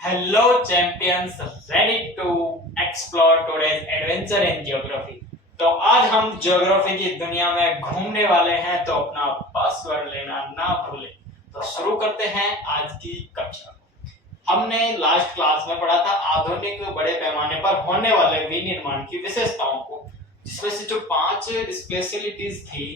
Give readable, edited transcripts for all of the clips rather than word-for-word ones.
Hello champions, ready to explore today's adventure in geography। तो आज हम ज्योग्राफी की दुनिया में घूमने वाले हैं, तो अपना पासवर्ड लेना ना भूलें। तो शुरू करते हैं आज की कक्षा। हमने लास्ट क्लास में पढ़ा था आधुनिक बड़े पैमाने पर होने वाले विनिर्माण की विशेषताओं को, जिसमें से जो 5 स्पेशलिटीज थी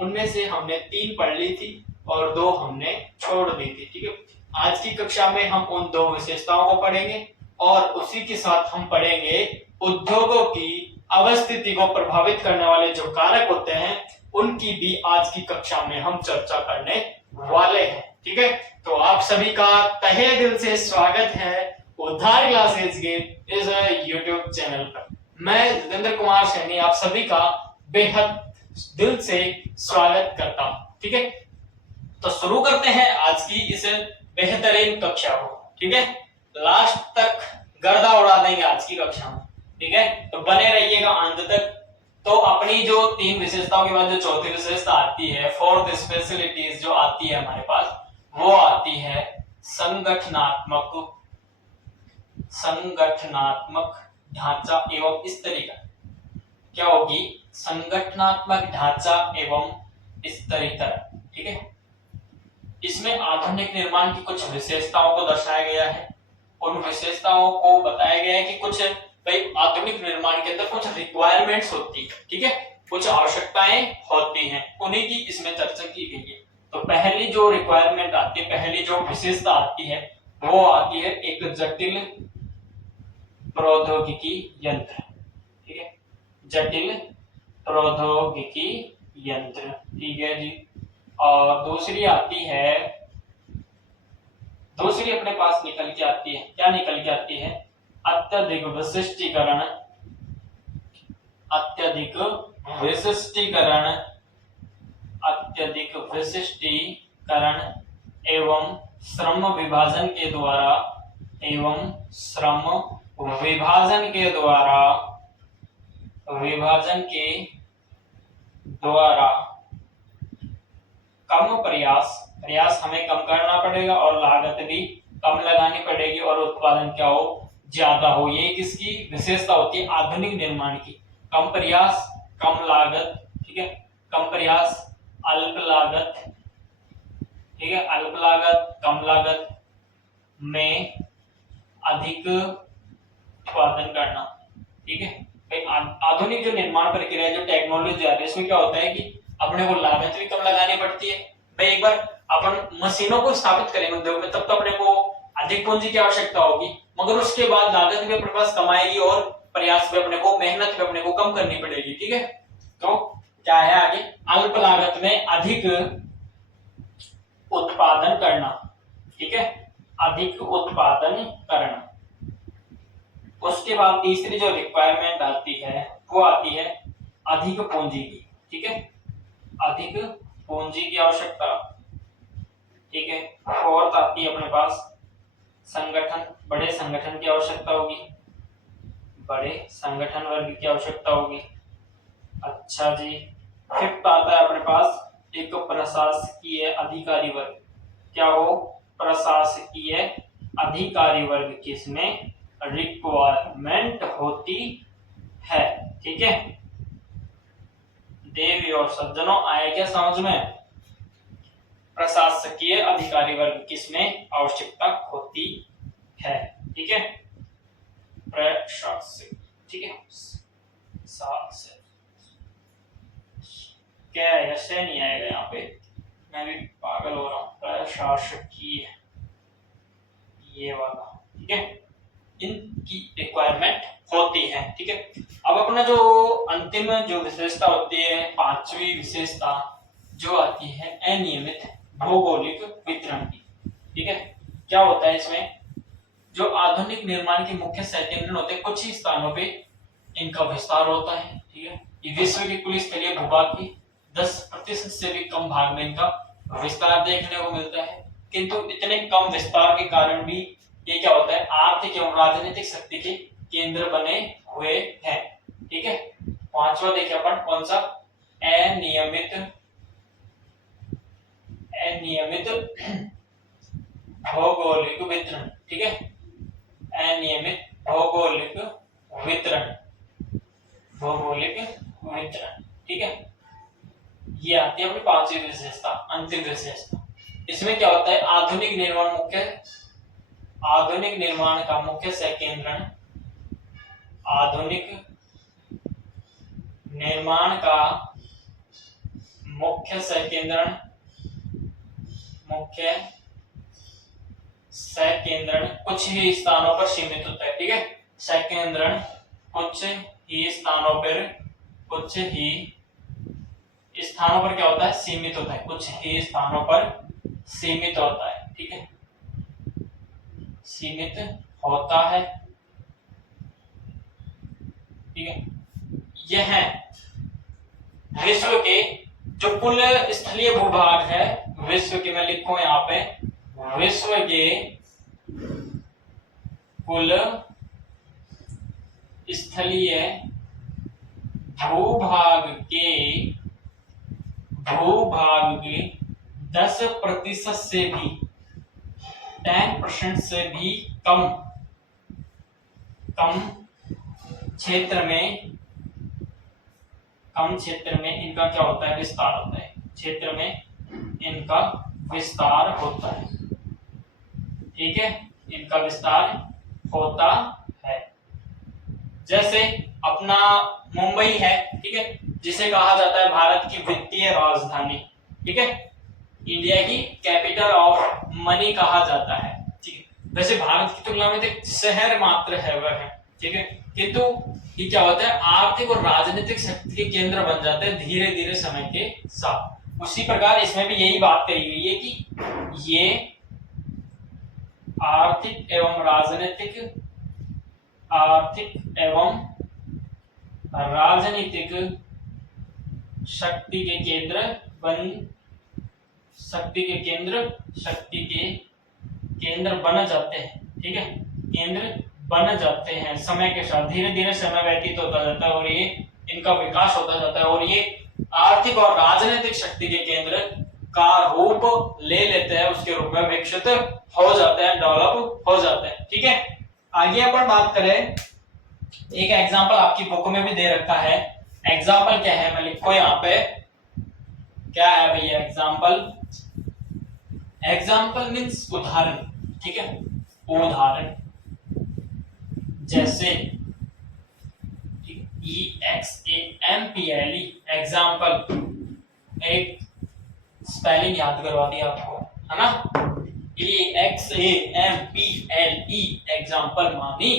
उनमें से हमने 3 पढ़ ली थी और 2 हमने छोड़ दी थी। ठीक है, आज की कक्षा में हम उन 2 विशेषताओं को पढ़ेंगे और उसी के साथ हम पढ़ेंगे उद्योगों की अवस्थिति को प्रभावित करने वाले जो कारक होते हैं उनकी भी आज की कक्षा में हम चर्चा करने वाले हैं। ठीक है, तो आप सभी का तहे दिल से स्वागत है उद्धार क्लासेस के इस यूट्यूब चैनल पर। मैं जितेंद्र कुमार सैनी आप सभी का बेहद दिल से स्वागत करता हूं। ठीक है, तो शुरू करते हैं आज की इस बेहतरीन कक्षा को। ठीक है, लास्ट तक गर्दा उड़ा देंगे आज की कक्षा में। ठीक है, तो बने रहिएगा अंत तक। तो अपनी जो 3 विशेषताओं के बाद जो चौथी विशेषता आती है, फोर्थ स्पेशलिटीज जो आती है हमारे पास, वो आती है संगठनात्मक ढांचा एवं स्तरीकरण। क्या होगी? संगठनात्मक ढांचा एवं स्तरीकरण। ठीक है, इसमें आधुनिक निर्माण की कुछ विशेषताओं को दर्शाया गया है। उन विशेषताओं को बताया गया है कि कुछ भाई आधुनिक निर्माण के अंदर कुछ रिक्वायरमेंट्स होती है। ठीक है, कुछ आवश्यकताएं होती हैं, उन्हीं की इसमें चर्चा की गई है। तो पहली जो रिक्वायरमेंट आती है, पहली जो विशेषता आती है, वो आती है एक जटिल प्रौद्योगिकी यंत्र। ठीक है, जटिल प्रौद्योगिकी यंत्र। ठीक है जी। और दूसरी आती है, दूसरी अपने पास निकल के आती है, क्या निकल के आती है? अत्यधिक विशिष्टीकरण, अत्यधिक विशिष्टीकरण, अत्यधिक विशिष्टीकरण एवं श्रम विभाजन के द्वारा, एवं श्रम विभाजन के द्वारा, विभाजन के द्वारा कम प्रयास हमें कम करना पड़ेगा और लागत भी कम लगानी पड़ेगी और उत्पादन क्या हो? ज्यादा हो। ये किसकी विशेषता होती है? आधुनिक निर्माण की। कम प्रयास कम लागत। ठीक है, कम प्रयास अल्प लागत। ठीक है, अल्प लागत कम लागत में अधिक उत्पादन करना। ठीक है, आधुनिक जो निर्माण प्रक्रिया, जो टेक्नोलॉजी आ रही है, इसमें क्या होता है कि अपने को लागत भी कम लगानी पड़ती है। भाई एक बार अपन मशीनों को स्थापित करेंगे उद्योग में, तब तो अपने को अधिक पूंजी की आवश्यकता होगी, मगर उसके बाद लागत भी अपने पास कम आएगी और प्रयास भी अपने को, मेहनत भी अपने को कम करनी पड़ेगी। ठीक है, तो क्या है आगे? अल्प लागत में अधिक उत्पादन करना। ठीक है, अधिक उत्पादन करना। उसके बाद तीसरी जो रिक्वायरमेंट आती है वो आती है अधिक पूंजी की। ठीक है, अधिक पूंजी की आवश्यकता। ठीक है, फोर्थ आती है अपने पास संगठन, बड़े संगठन की आवश्यकता होगी, बड़े संगठन वर्ग की आवश्यकता होगी। अच्छा जी। फिफ्थ आता है अपने पास एक प्रशासकीय अधिकारी वर्ग। क्या हो? प्रशासकीय अधिकारी वर्ग की इसमें रिक्वायरमेंट होती है। ठीक है, देवी और सज्जनों आए क्या समझ में? प्रशासकीय अधिकारी वर्ग किसमें आवश्यकता होती है। ठीक है, प्रशासक। ठीक है, क्या ऐसे नहीं आएगा यहाँ पे, मैं भी पागल हो रहा हूँ। प्रशासकीय, ये वाला। ठीक है, इनकी रिक्वायरमेंट होती है। ठीक है, अब अपना जो अंतिम जो विशेषता होती है, 5वीं विशेषता जो आती है अनियमित भौगोलिक वितरण की। ठीक है, क्या होता है इसमें? जो आधुनिक निर्माण के मुख्य संकेंद्रण होते हैं, कुछ ही स्थानों पे इनका विस्तार होता है। ठीक है, ये विश्व के कुल स्थलीय भूभाग की 10% से भी कम भाग में इनका विस्तार देखने को मिलता है। किंतु इतने कम विस्तार के कारण भी ये क्या होता है? आर्थिक एवं राजनीतिक शक्ति के केंद्र बने हुए हैं। ठीक है, 5वां देखिए अपन कौन सा? अनियमित भौगोलिक वितरण। ठीक है, अनियमित भौगोलिक वितरण, भौगोलिक वितरण, ठीक है। ये आती है अपनी पांचवी विशेषता, अंतिम विशेषता। इसमें क्या होता है, आधुनिक निर्माण का मुख्य संकेंद्रण, आधुनिक निर्माण का मुख्य संकेंद्रण कुछ ही स्थानों पर सीमित होता है, ठीक है। संकेंद्रण कुछ ही स्थानों पर क्या होता है, सीमित होता है, कुछ ही स्थानों पर सीमित होता है, ठीक है, सीमित होता है, ठीक है। यह विश्व के जो कुल स्थलीय भूभाग है, विश्व के, मैं लिखूं यहां पे, विश्व के कुल स्थलीय भूभाग के 10% से भी 10% से भी कम क्षेत्र में इनका क्या होता है, विस्तार होता है, क्षेत्र में इनका विस्तार होता है, ठीक है, इनका विस्तार होता है। जैसे अपना मुंबई है, ठीक है, जिसे कहा जाता है भारत की वित्तीय राजधानी, ठीक है, इंडिया की कैपिटल ऑफ मनी कहा जाता है, ठीक है। वैसे भारत की तुलना में एक शहर मात्र है वह है, ठीक है, किंतु ये क्या होता है, आर्थिक और राजनीतिक शक्ति के केंद्र बन जाते हैं धीरे धीरे समय के साथ। उसी प्रकार इसमें भी यही बात कही हुई है कि ये आर्थिक एवं राजनीतिक शक्ति के केंद्र बन जाते हैं, ठीक है, केंद्र बन जाते हैं समय के साथ, धीरे धीरे समय व्यतीत होता जाता है और ये इनका विकास होता जाता है और ये आर्थिक और राजनीतिक शक्ति के केंद्र का रूप ले लेते हैं, उसके रूप में विकसित हो जाते हैं, डेवलप हो जाते हैं, ठीक है। आगे अपन बात करें, एक एग्जांपल आपकी बुक में भी दे रखा है। एग्जांपल क्या है, मैं लिखो यहाँ पे, क्या है भैया एग्जांपल मीन्स उदाहरण, ठीक है, उदाहरण। जैसे EXAMPLE एग्जांपल, एक स्पेलिंग याद करवा दिया आपको, है ना। EXAMPLE एग्जांपल मानी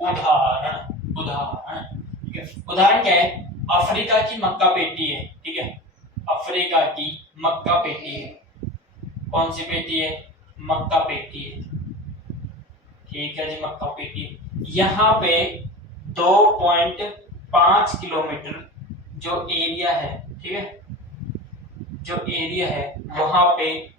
उदाहरण, ठीक है। उदाहरण क्या है, अफ्रीका की मक्का पेटी है, ठीक है, अफ्रीका की मक्का पेटी है। कौन सी पेटी है, मक्का पेटी है, ठीक है जी, मक्का पेटी। यहाँ पे 2.5 किलोमीटर जो एरिया है, ठीक है, जो एरिया है वहां पे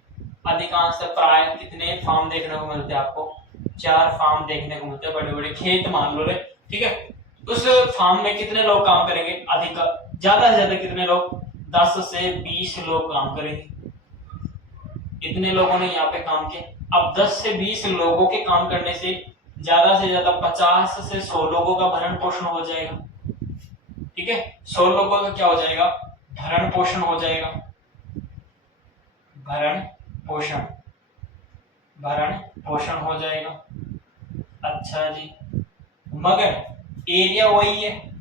अधिकांश प्राय कितने फार्म देखने को मिलते हैं आपको, 4 फार्म देखने को मिलते हैं, बड़े बड़े खेत मान लो रे, ठीक है। उस फार्म में कितने लोग काम करेंगे, ज्यादा से ज्यादा कितने लोग, 10 से 20 लोग काम करेंगे। इतने लोगों ने यहाँ पे काम किया। अब 10 से 20 लोगों के काम करने से ज्यादा 50 से 100 लोगों का भरण पोषण हो जाएगा, ठीक है। 100 लोगों का क्या हो जाएगा, भरण पोषण हो जाएगा, भरण पोषण हो जाएगा। अच्छा जी, मगर एरिया वही है।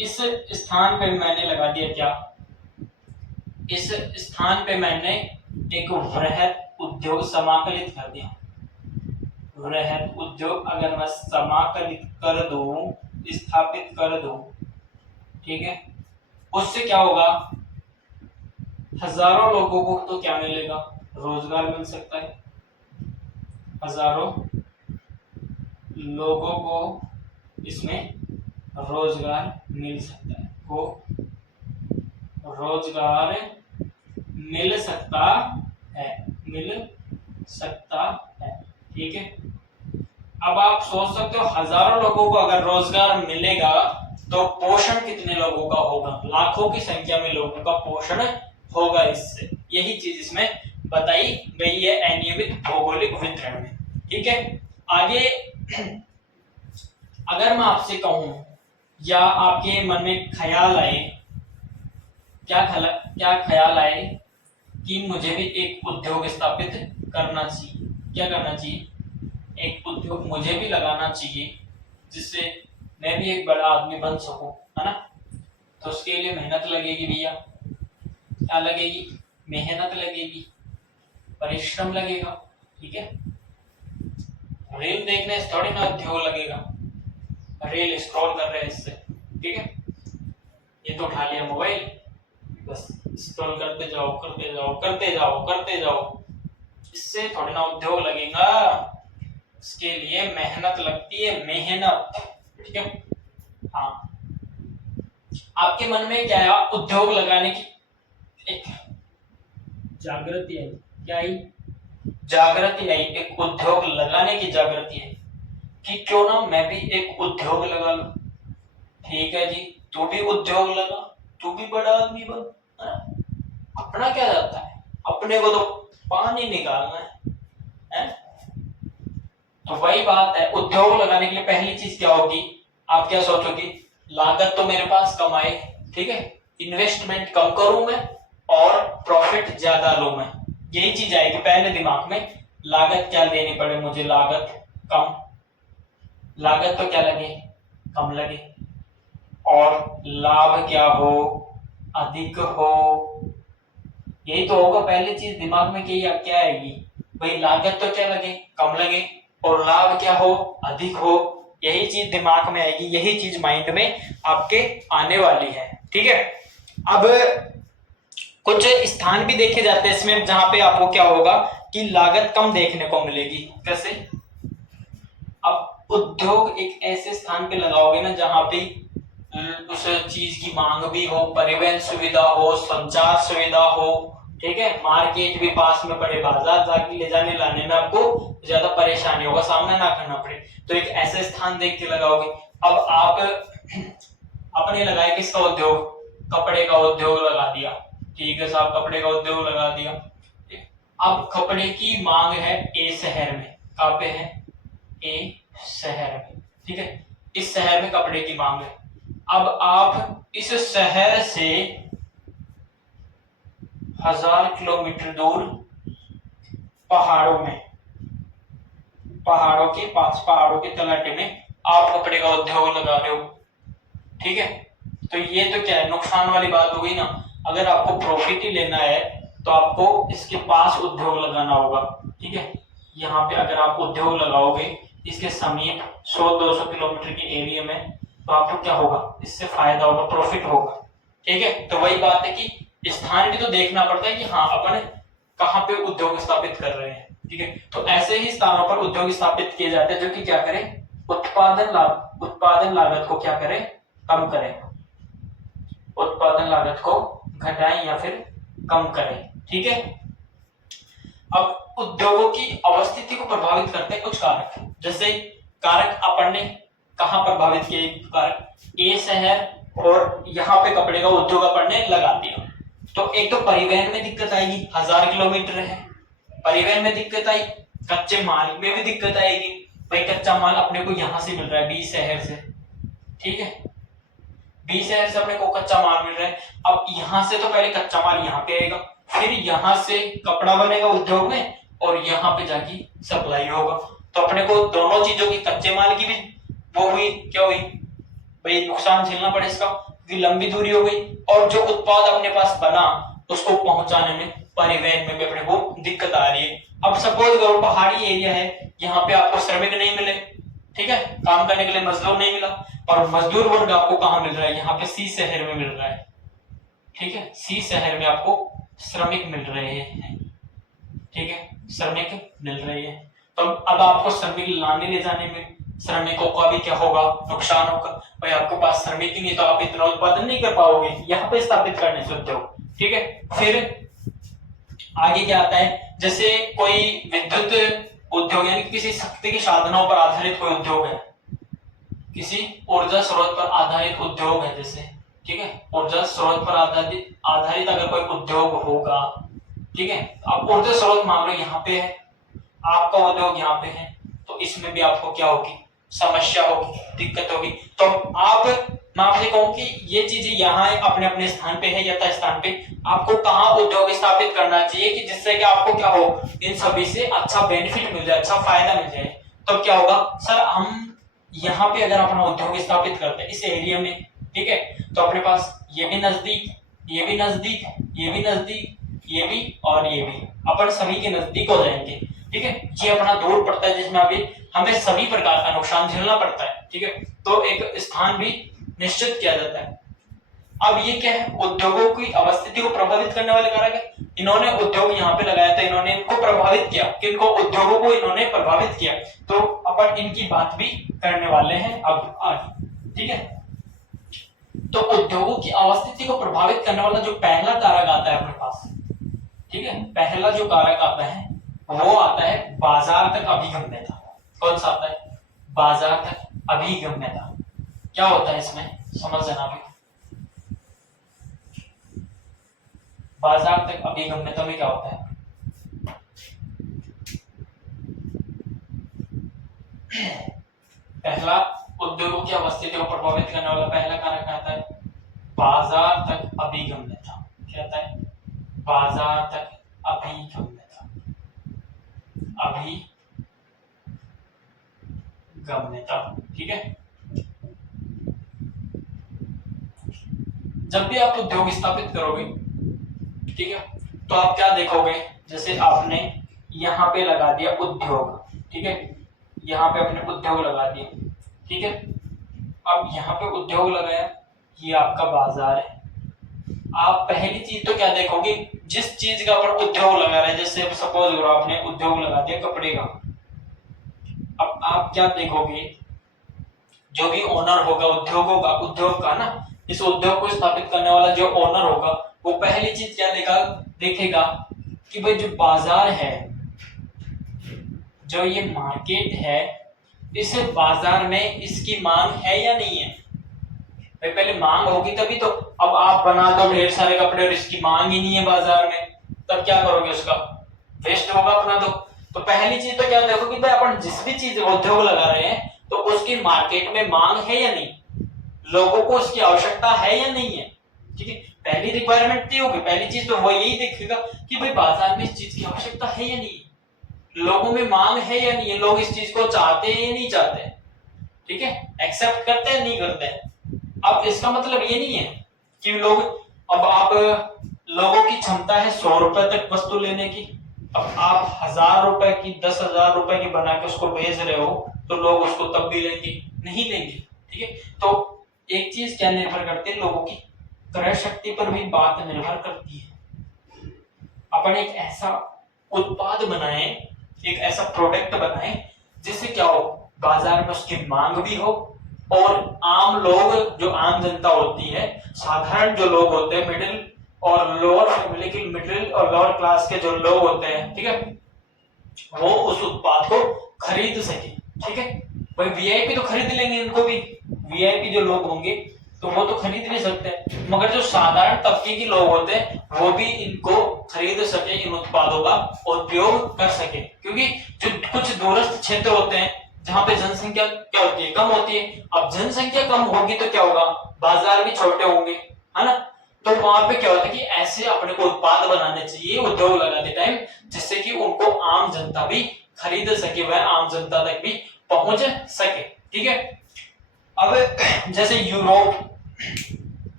इस स्थान पे मैंने लगा दिया क्या, इस स्थान पे मैंने एक वृहद उद्योग समाकलित कर दिया। वृहद उद्योग अगर मैं समाकलित कर दूं, स्थापित कर दूं, ठीक है, उससे क्या होगा, हजारों लोगों को तो क्या मिलेगा, रोजगार मिल सकता है। हजारों लोगों को इसमें रोजगार मिल सकता है, को रोजगार मिल सकता है, ठीक है। अब आप सोच सकते हो, हजारों लोगों को अगर रोजगार मिलेगा तो पोषण कितने लोगों का होगा, लाखों की संख्या में लोगों का पोषण होगा इससे। यही चीज इसमें बताई गई है अनियमित भौगोलिक वितरण में। ठीक है। आगे अगर मैं आपसे कहूं या आपके मन में ख्याल आए, क्या ख्याल आए कि मुझे भी एक उद्योग स्थापित करना चाहिए, क्या करना चाहिए, एक उद्योग मुझे भी लगाना चाहिए जिससे मैं भी एक बड़ा आदमी बन सकूं, है ना। तो उसके लिए मेहनत लगेगी भैया, क्या लगेगी, मेहनत लगेगी, परिश्रम लगेगा, ठीक है। रील देखने से थोड़ी ना उद्योग लगेगा, रील स्क्रॉल कर रहे हैं इससे, ठीक है। ये तो उठा लिया मोबाइल, बस स्क्रॉल करते जाओ करते जाओ करते जाओ करते जाओ, इससे थोड़ी ना उद्योग लगेगा। इसके लिए मेहनत लगती है, मेहनत, ठीक है। हाँ, आपके मन में क्या है, उद्योग लगाने की एक जागृति है, क्या है, जागृति नहीं, एक उद्योग लगाने की जागृति है कि क्यों ना मैं भी एक उद्योग लगा लूं। ठीक है जी, तू भी उद्योग लगा, तू भी बड़ा आदमी बन, है ना? अपना क्या जाता है, अपने को तो पानी निकालना है? तो वही बात है, उद्योग लगाने के लिए पहली चीज क्या होगी, आप क्या सोचोगे, लागत तो मेरे पास कम आए, ठीक है, इन्वेस्टमेंट कम करूं मैं और प्रॉफिट ज्यादा लूं मैं, यही चीज आएगी पहले दिमाग में। लागत क्या देनी पड़े मुझे, लागत कम, लागत तो क्या लगे, कम लगे, और लाभ क्या हो, अधिक हो, यही तो होगा पहली चीज दिमाग में, क्या आएगी भाई, लागत तो क्या लगे, कम लगे, और लाभ क्या हो, अधिक हो, यही चीज दिमाग में आएगी, यही चीज माइंड में आपके आने वाली है, ठीक है। अब कुछ स्थान भी देखे जाते हैं इसमें जहां पे आपको क्या होगा कि लागत कम देखने को मिलेगी, कैसे, अब उद्योग एक ऐसे स्थान पे लगाओगे ना जहां पे उस चीज की मांग भी हो, परिवहन सुविधा हो, संचार सुविधा हो, ठीक है, मार्केट भी पास में पड़े, बाजार जाके ले जाने लाने में आपको ज्यादा परेशानी होगा, सामना ना करना पड़े, तो एक ऐसे स्थान देख के लगाओगे। अब आप अपने लगाए किसका उद्योग, कपड़े का उद्योग लगा दिया, ठीक है साहब, कपड़े का उद्योग लगा दिया। अब कपड़े की मांग है ए शहर में, कहाँ पे है, ए शहर में, ठीक है, इस शहर में कपड़े की मांग है। अब आप इस शहर से 1000 किलोमीटर दूर पहाड़ों में, पहाड़ों के पास, पहाड़ों के तलहटे में आप कपड़े का उद्योग लगा रहे हो, ठीक है। तो ये तो क्या है, नुकसान वाली बात हो गई ना। अगर आपको प्रॉफिट ही लेना है तो आपको इसके पास उद्योग लगाना होगा, ठीक है। यहाँ पे अगर आप उद्योग लगाओगे इसके समीप 100-200 किलोमीटर के एरिया में, तो आपको क्या होगा, इससे फायदा होगा, प्रॉफिट होगा, ठीक है। तो वही बात है कि स्थान भी तो देखना पड़ता है कि हाँ अपन कहाँ पे उद्योग स्थापित कर रहे हैं, ठीक है। तो ऐसे ही स्थानों पर उद्योग स्थापित किए जाते हैं जो कि क्या करें, उत्पादन लागत को क्या करें, कम करें, उत्पादन लागत को घटाएं या फिर कम करें, ठीक है। अब उद्योगों की अवस्थिति को प्रभावित करते हैं कुछ कारक, जैसे कारक अपन ने कहां प्रभावित किए, कारक ए शहर और यहाँ पे कपड़े का उद्योग अपन ने लगा दिया, तो एक तो परिवहन में दिक्कत आएगी, 1000 किलोमीटर है, परिवहन में दिक्कत आई, कच्चे माल में भी दिक्कत आएगी, भाई कच्चा माल अपने को यहाँ से मिल रहा है बी शहर से, ठीक है, बी शहर से अपने को कच्चा माल मिल रहा है। अब यहाँ से तो पहले कच्चा माल यहाँ पे आएगा, फिर यहाँ से कपड़ा बनेगा उद्योग में और यहाँ पे जाके सप्लाई होगा, तो अपने को दोनों चीजों की, कच्चे माल की भी वो हुई, क्या हुई भाई, नुकसान झेलना पड़े इसका, क्योंकि लंबी दूरी हो गई, और जो उत्पाद अपने पास बना उसको पहुंचाने में, परिवहन में भी अपने को दिक्कत आ रही है। अब सपोज करो पहाड़ी एरिया है, यहाँ पे आपको श्रमिक नहीं मिले, ठीक है, काम करने के लिए मजदूर नहीं मिला, और मजदूर वर्ग आपको कहाँ मिल रहा है, यहाँ पे सी शहर में मिल रहा है, ठीक है, सी शहर में आपको श्रमिक मिल रहे हैं, ठीक है, श्रमिक मिल रहे हैं। तो अब आपको श्रमिक लाने ले जाने में श्रमिकों का भी क्या होगा, नुकसान होगा, भाई आपके पास श्रमिक ही नहीं तो आप इतना उत्पादन नहीं कर पाओगे यहाँ पे स्थापित करने से उद्योग, ठीक है। फिर आगे क्या आता है, जैसे कोई विद्युत उद्योग यानी किसी शक्ति के साधनों पर आधारित कोई उद्योग है, किसी ऊर्जा स्रोत पर आधारित उद्योग है जैसे, ठीक है, ऊर्जा स्रोत पर आधारित अगर कोई उद्योग होगा, ठीक है, अब ऊर्जा स्रोत मान लो यहाँ पे है, आपका उद्योग यहाँ पे है, तो इसमें भी आपको क्या होगी, समस्या होगी, दिक्कत होगी। तो आप, मैं आपसे कहूं कि ये चीजें यहाँ अपने अपने स्थान पे है, यथा स्थान पे आपको कहाँ उद्योग स्थापित करना चाहिए कि जिससे कि आपको क्या हो, इन सभी से अच्छा बेनिफिट मिल जाए, अच्छा फायदा मिल जाए। तो क्या होगा सर, हम यहाँ पे अगर अपना उद्योग स्थापित करते हैं इस एरिया में, ठीक है, तो अपने पास ये भी नजदीक, ये भी नजदीक, ये भी नजदीक, ये भी और ये भी, अपन सभी के नजदीक हो जाएंगे, ठीक है। ये अपना दूर पड़ता है जिसमें अभी हमें सभी प्रकार का नुकसान झेलना पड़ता है, ठीक है। तो एक स्थान भी निश्चित किया जाता है। अब ये क्या है, उद्योगों की अवस्थिति को प्रभावित करने वाले कारक है। इन्होंने उद्योग यहाँ पे लगाया था, इन्होंने इनको प्रभावित किया, किनको, उद्योगों को इन्होंने प्रभावित किया। तो अपन इनकी बात भी करने वाले हैं अब आज, ठीक है। तो उद्योगों की अवस्थिति को प्रभावित करने वाला जो पहला कारक आता है अपने पास, ठीक है, पहला जो कारक आता है वो आता है बाजार तक अभिगम्यता। कौन सा आता है, बाजार तक अभिगम्यता। क्या होता है इसमें, समझ जाना भी। बाजार तक अभिगम्यता में क्या होता है, पहला उद्योगों की अवस्थिति को प्रभावित करने वाला पहला कारक आता है बाजार तक अभिगम्यता। क्या आता है, बाजार तक अभिगम्यता, अभिगम्यता, ठीक है। जब भी आप उद्योग स्थापित करोगे, ठीक है, तो आप क्या देखोगे, जैसे आपने यहाँ पे लगा दिया उद्योग, ठीक है, यहाँ पे अपने उद्योग लगा दिया, ठीक है। अब यहाँ पे उद्योग लगाया, ये आपका बाजार है। आप पहली चीज तो क्या देखोगे, जिस चीज का अपन उद्योग लगा रहे हैं, जैसे सपोज करो आपने उद्योग लगा दिया कपड़े का, अब आप क्या देखोगे, जो भी ओनर होगा उद्योगों का, उद्योग का ना, इस उद्योग को स्थापित करने वाला जो ओनर होगा, वो पहली चीज क्या देखेगा कि भाई जो बाजार है, जो ये मार्केट है, इस बाजार में इसकी मांग है या नहीं है। भाई पहले मांग होगी तभी तो, अब आप बना दो ढेर सारे कपड़े और इसकी मांग ही नहीं है बाजार में, तब क्या करोगे, उसका वेस्ट होगा अपना। तो पहली चीज तो क्या देखो कि भाई अपन जिस भी चीज उद्योग लगा रहे हैं तो उसकी मार्केट में मांग है या नहीं, लोगों को उसकी आवश्यकता है या नहीं है, ठीक है। पहली रिक्वायरमेंट ये होगी, पहली चीज तो वो यही देखेगा कि भाई बाजार में इस चीज की आवश्यकता है या नहीं, लोगों में मांग है या नहीं है, लोग इस चीज को चाहते हैं या नहीं चाहते, ठीक है, एक्सेप्ट करते हैं नहीं करते हैं। अब इसका मतलब ये नहीं है कि लोग, अब आप, लोगों की क्षमता है 100 रुपए तक वस्तु लेने की, अब आप 1000 रुपए की, 10,000 रुपए की बना के उसको भेज रहे हो, तो लोग उसको तब भी लेंगे, नहीं लेंगे, ठीक है। तो एक चीज क्या निर्भर करती है, लोगों की क्रय शक्ति पर भी बात निर्भर करती है। अपन एक ऐसा उत्पाद बनाए, एक ऐसा प्रोडक्ट बनाए जिससे क्या हो, बाजार में उसकी मांग भी हो और आम लोग, जो आम जनता होती है, साधारण जो लोग होते हैं, मिडिल और लोअर फैमिली के, मिडिल और लोअर क्लास के जो लोग होते हैं, ठीक है, वो उस उत्पाद को खरीद सके, ठीक है। भाई वीआईपी तो खरीद लेंगे, इनको भी वीआईपी जो लोग होंगे तो वो तो खरीद नहीं सकते, मगर जो साधारण तबके के लोग होते हैं वो भी इनको खरीद सके, इन उत्पादों का उपयोग कर सके। क्योंकि जो कुछ दूरस्थ क्षेत्र होते हैं जहाँ पे जनसंख्या क्या होती है, कम होती है, अब जनसंख्या कम होगी तो क्या होगा, बाजार भी छोटे होंगे, है ना। तो वहां पे क्या होता है कि ऐसे अपने को उत्पाद बनाने चाहिए उद्योग लगाते टाइम, जिससे कि उनको आम जनता भी खरीद सके, वह आम जनता तक भी पहुंच सके, ठीक है। अब जैसे यूरोप,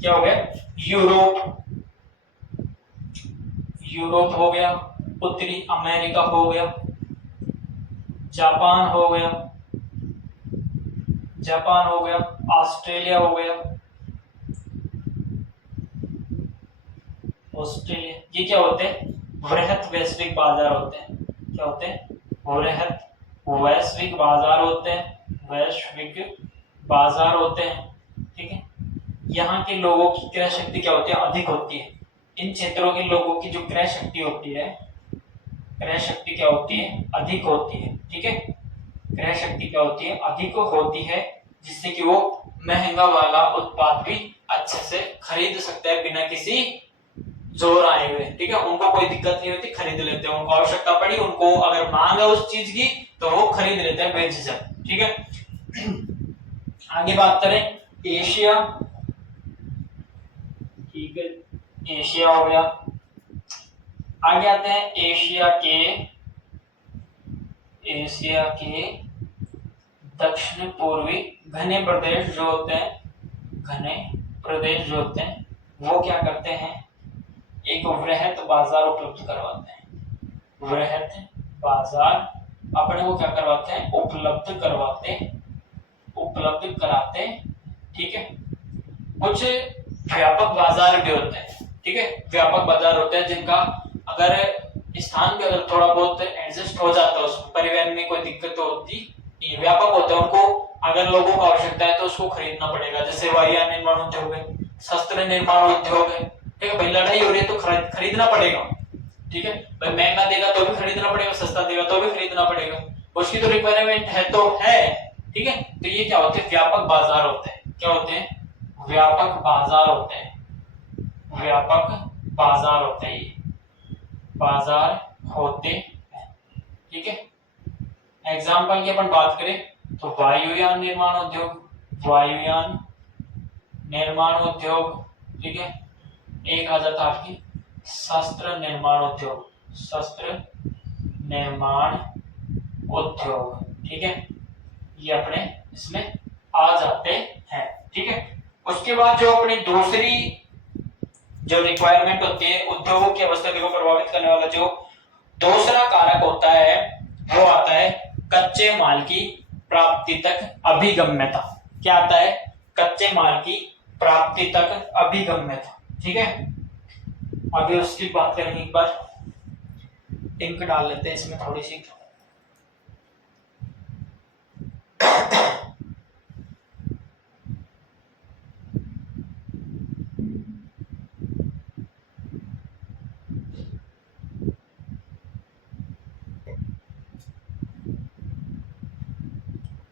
क्या हो गया, यूरोप हो गया, उत्तरी अमेरिका हो गया, जापान हो गया, ऑस्ट्रेलिया हो गया, ये क्या होते हैं, वृहत वैश्विक बाजार होते हैं। क्या होते हैं, वृहत वैश्विक बाजार होते हैं, ठीक है। यहाँ के लोगों की क्रय शक्ति क्या होती है, अधिक होती है। इन क्षेत्रों के लोगों की जो क्रय शक्ति होती है, क्या होती है, अधिक होती है, ठीक है। क्रय शक्ति क्या होती है, अधिक होती है, जिससे कि वो महंगा वाला उत्पाद भी अच्छे से खरीद सकते हैं बिना किसी जोर आए हुए, ठीक है, उनको कोई दिक्कत नहीं होती, खरीद लेते हैं, उनको आवश्यकता पड़ी, उनको अगर मांग है उस चीज की तो वो खरीद लेते हैं बेझिझक, ठीक है। आगे बात करें एशिया, ठीक है, एशिया हो गया। आगे आते हैं एशिया के दक्षिण पूर्वी घने प्रदेश जो होते हैं, घने प्रदेश जो होते हैं वो क्या करते हैं, एक वृहत बाजार उपलब्ध करवाते हैं। वृहत बाजार अपने को क्या करवाते हैं, उपलब्ध कराते, ठीक है। कुछ व्यापक बाजार भी होते हैं, ठीक है, व्यापक बाजार होते हैं जिनका अगर स्थान भी अगर थोड़ा बहुत एडजस्ट हो जाता है, उसमें परिवहन में कोई दिक्कत होती, ये व्यापक होते हैं, उनको अगर लोगों को आवश्यकता है तो उसको खरीदना पड़ेगा। जैसे वायुयान निर्माण उद्योग है, शस्त्र निर्माण उद्योग है, ठीक है भाई, लड़ाई हो रही है तो खरीदना पड़ेगा, ठीक है भाई, महंगा देगा तो भी खरीदना पड़ेगा, सस्ता देगा तो भी खरीदना पड़ेगा, उसकी तो रिक्वायरमेंट है तो है, ठीक है। तो ये क्या होते हैं, व्यापक बाजार होते हैं, क्या होते हैं, व्यापक बाजार होते हैं, व्यापक बाजार होते हैं, ये बाजार होते हैं, ठीक है। एग्जाम्पल की अपन बात करें तो वायुयान निर्माण उद्योग, ठीक है। एक आ जाता आपकी शस्त्र निर्माण उद्योग, ठीक है, ये अपने इसमें आ जाते हैं, ठीक है। उसके बाद जो अपनी दूसरी जो रिक्वायरमेंट होती है, उद्योगों की अवस्था को प्रभावित करने वाला जो दूसरा कारक होता है वो आता है कच्चे माल की प्राप्ति तक अभिगम्यता। क्या आता है, कच्चे माल की प्राप्ति तक अभिगम्यता, ठीक है। अभी उसकी बात करेंगे, एक बार इंक डाल लेते हैं इसमें थोड़ी सी।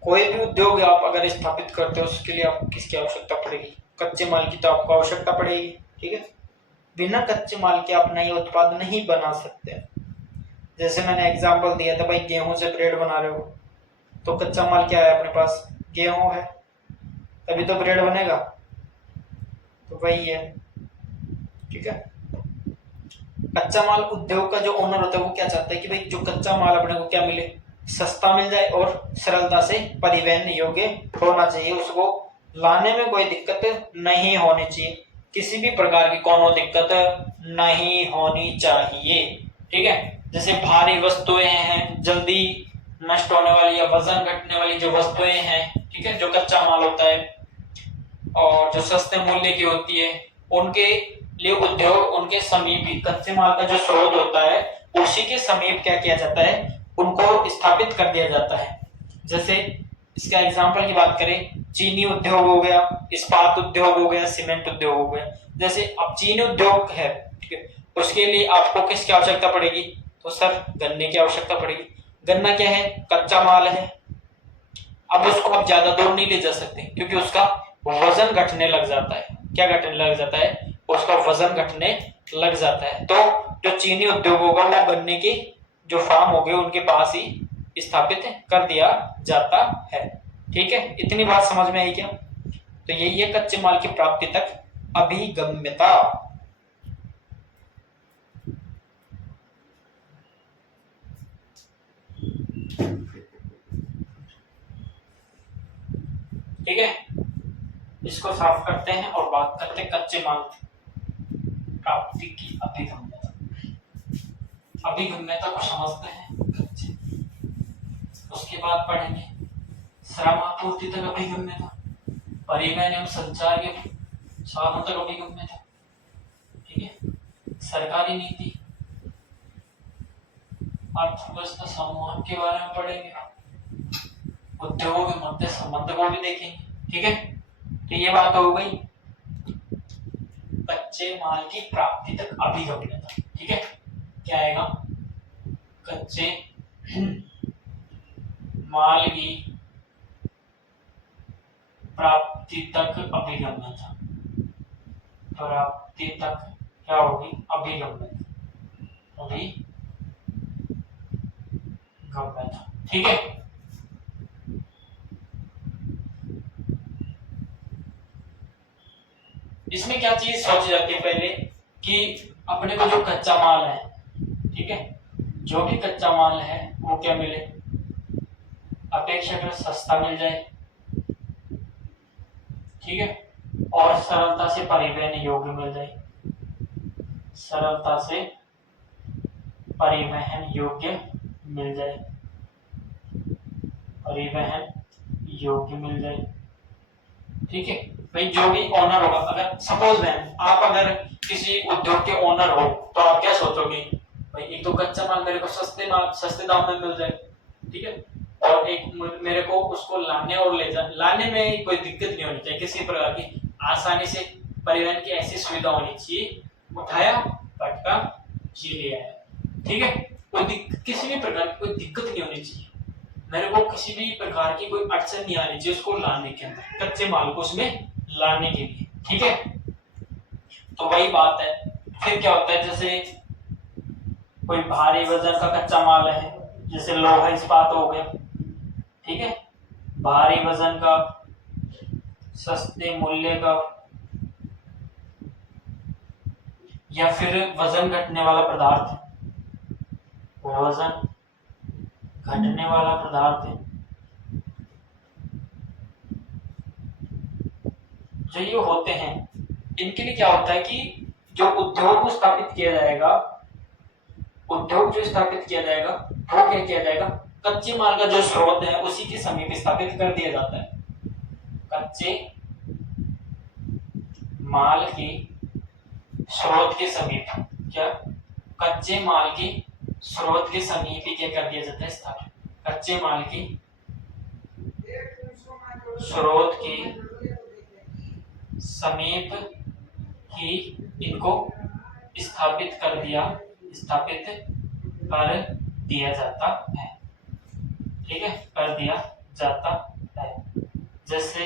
कोई भी उद्योग आप अगर स्थापित करते हो उसके लिए आपको किसकी आवश्यकता पड़ेगी, कच्चे माल की तो आपको आवश्यकता पड़ेगी, ठीक है। बिना कच्चे माल के आप नए उत्पाद नहीं बना सकते। जैसे मैंने एग्जांपल दिया था भाई, गेहूं से ब्रेड बना रहे हो तो कच्चा माल क्या है अपने पास, गेहूं है, तभी तो ब्रेड बनेगा, तो वही है, ठीक है। कच्चा माल उद्योग का जो ओनर होता है वो क्या चाहता है कि भाई जो कच्चा माल अपने को क्या मिले, सस्ता मिल जाए और सरलता से परिवहन योग्य होना चाहिए, उसको लाने में कोई दिक्कत नहीं होनी चाहिए, किसी भी प्रकार की कोनो दिक्कत नहीं होनी चाहिए, ठीक है। जैसे भारी वस्तुएं हैं, जल्दी नष्ट होने वाली या वजन घटने वाली जो वस्तुएं हैं, ठीक है, जो कच्चा माल होता है और जो सस्ते मूल्य की होती है, उनके लिए उद्योग उनके समीप ही कच्चे माल का जो स्रोत होता है उसी के समीप क्या किया जाता है, उनको स्थापित कर दिया जाता है। जैसे इसका एग्जांपल की बात करें, चीनी उद्योग हो गया, इस्पात उद्योग हो गया, सीमेंट उद्योग हो गया। जैसे अब चीनी उद्योग है, ठीक है, उसके लिए आपको किसकी आवश्यकता पड़ेगी, तो सर गन्ने की आवश्यकता पड़ेगी। गन्ना क्या है, कच्चा माल है, अब उसको आप ज्यादा दूर नहीं ले जा सकते क्योंकि उसका वजन घटने लग जाता है। क्या घटने लग जाता है, उसका वजन घटने लग जाता है। तो जो चीनी उद्योग होगा वो गन्ने की जो फार्म हो गए उनके पास ही स्थापित कर दिया जाता है, ठीक है। इतनी बात समझ में आई क्या, तो यही है कच्चे माल की प्राप्ति तक अभिगम्यता। ठीक है, इसको साफ करते हैं और बात करते हैं कच्चे माल प्राप्ति की अभिगम्यता। अभिगम्यता को समझते हैं कच्चे, उसके बाद पढ़ेंगे श्रम आपूर्ति तक अभिगम्यता, परिवहन एवं संचार के साधनों तक अभिगम्यता, ठीक है, सरकारी नीति, अर्थव्यवस्था संवहन के बारे में पढ़ेंगे, उद्योगों के मध्य संबंध को भी देखेंगे, ठीक है। तो ये बात हो गई कच्चे माल की प्राप्ति तक अभिगम्यता, ठीक है। क्या आएगा, कच्चे माल की प्राप्ति तक अभिगम्यता, प्राप्ति तक क्या होगी, अभिगम्यता, अभिगम्यता। ठीक है, इसमें क्या चीज सोची जाती है पहले कि अपने को जो कच्चा माल है, ठीक है, जो भी कच्चा माल है वो क्या मिले, अपेक्षाकृत सस्ता मिल जाए, ठीक है, और सरलता से परिवहन योग्य मिल जाए, सरलता से परिवहन योग्य मिल जाए, परिवहन योग्य मिल जाए। ठीक है भाई, जो भी ओनर होगा, अगर सपोज मैम आप अगर किसी उद्योग के ओनर हो तो आप क्या सोचोगे, भाई एक तो कच्चा माल मेरे को सस्ते दाम में मिल जाए, ठीक है, और एक मेरे को उसको लाने और लाने में कोई दिक्कत नहीं होनी चाहिए, किसी प्रकार की आसानी से परिवहन की ऐसी सुविधा होनी चाहिए, उठाया पटका जी ले आया, ठीक है, किसी भी प्रकार की कोई दिक्कत नहीं होनी चाहिए, मेरे को किसी भी प्रकार की कोई अड़चन नहीं आनी चाहिए उसको लाने के अंदर, कच्चे माल को उसमें लाने के लिए। ठीक है, तो वही बात है। फिर क्या होता है, जैसे कोई भारी वजन का कच्चा माल है, जैसे लोहा इस्पात हो गया, ठीक है, भारी वजन का, सस्ते मूल्य का, या फिर वजन घटने वाला पदार्थ, वजन घटने वाला पदार्थ है, जो ये होते हैं, इनके लिए क्या होता है कि जो उद्योग को स्थापित किया जाएगा, उद्योग जो स्थापित किया जाएगा वो क्या किया जाएगा, कच्चे माल का जो स्रोत है उसी के समीप स्थापित कर दिया जाता है, कच्चे माल के स्रोत के समीप, क्या कच्चे माल के स्रोत के समीप ही क्या कर दिया जाता है, स्थापित, कच्चे माल के स्रोत के समीप ही इनको स्थापित कर दिया जाता है, ठीक है, कर दिया जाता है। जैसे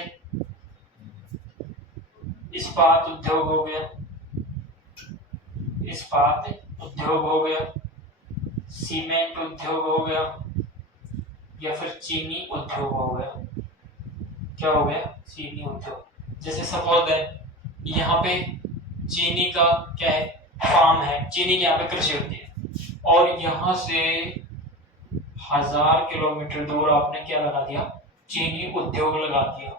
इस्पात उद्योग हो गया, इस्पात उद्योग हो गया, सीमेंट उद्योग हो गया, या फिर चीनी उद्योग हो गया, क्या हो गया, चीनी उद्योग। जैसे सपोज है यहाँ पे चीनी का क्या है, फार्म है, चीनी की यहाँ पे कृषि होती है, और यहाँ से 1000 किलोमीटर दूर आपने क्या लगा दिया, चीनी उद्योग लगा दिया,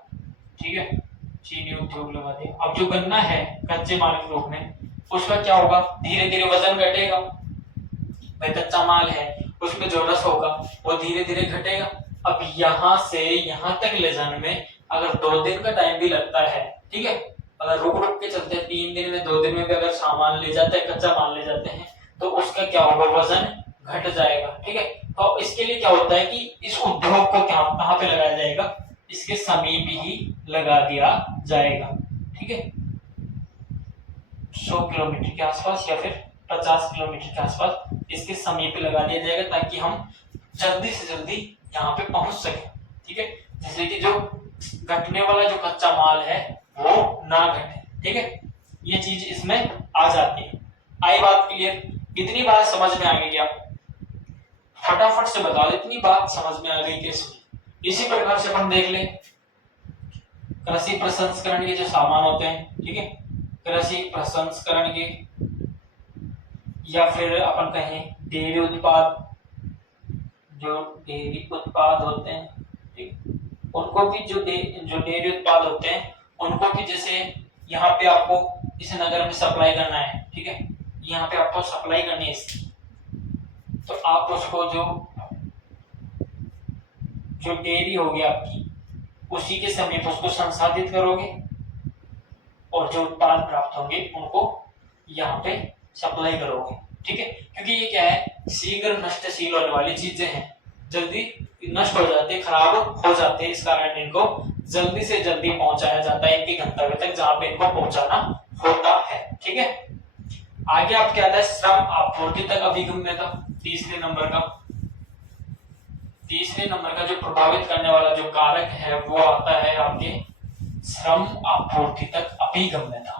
ठीक है, चीनी उद्योग लगा दिया। अब जो गन्ना है कच्चे माल के रूप में, उसका क्या होगा, धीरे धीरे वजन घटेगा, भाई कच्चा माल है उसमें जो रस होगा वो धीरे धीरे घटेगा। अब यहाँ से यहाँ तक ले जाने में अगर 2 दिन का टाइम भी लगता है, ठीक है, अगर रुक रुक के चलते हैं, 3 दिन में 2 दिन में भी अगर सामान ले जाते हैं, कच्चा माल ले जाते हैं, तो उसका क्या होगा, वजन घट जाएगा, ठीक है। तो इसके लिए क्या होता है कि इस उद्योग को कहाँ पे लगाया जाएगा, इसके समीप ही लगा दिया जाएगा, ठीक है, 100 किलोमीटर के आसपास या फिर 50 किलोमीटर के आसपास इसके समीप लगा दिया जाएगा, ताकि हम जल्दी से जल्दी यहाँ पे पहुंच सके, ठीक है, जिससे कि जो घटने वाला जो कच्चा माल है वो ना घटे, ठीक है, ये चीज इसमें आ जाती है। आई बात क्लियर, इतनी बात समझ में आ गई क्या, फटाफट से बताओ इतनी बात समझ में आ गई कैसे। इसी प्रकार से अपन देख ले कृषि प्रसंस्करण के जो सामान होते हैं, ठीक है, कृषि प्रसंस्करण के, या फिर अपन कहें डेयरी उत्पाद, जो डेयरी उत्पाद होते हैं, ठीक, उनको भी जो डेयरी उत्पाद होते हैं उनको भी, जैसे यहाँ पे आपको इस नगर में सप्लाई करना है, ठीक है, यहाँ पे आपको सप्लाई करनी है इसकी, तो आप उसको जो डेयरी होगी आपकी उसी के समीप उसको संसाधित करोगे, और जो उत्पाद प्राप्त होंगे उनको यहाँ पे सप्लाई करोगे, ठीक है, क्योंकि ये क्या है, शीघ्र नष्टशील होने वाली चीजें हैं, जल्दी नष्ट हो जाते, खराब हो जाते, इस कारण इनको जल्दी से जल्दी पहुंचाया जाता है इनके गंतव्य तक जहां पे इनको पहुंचाना होता है, ठीक है। आगे आप क्या आता है, श्रम आपूर्ति तक अभिगम्यता, तीसरे नंबर का जो प्रभावित करने वाला जो कारक है वो आता है आपके श्रम आपूर्ति तक अभिगम्यता।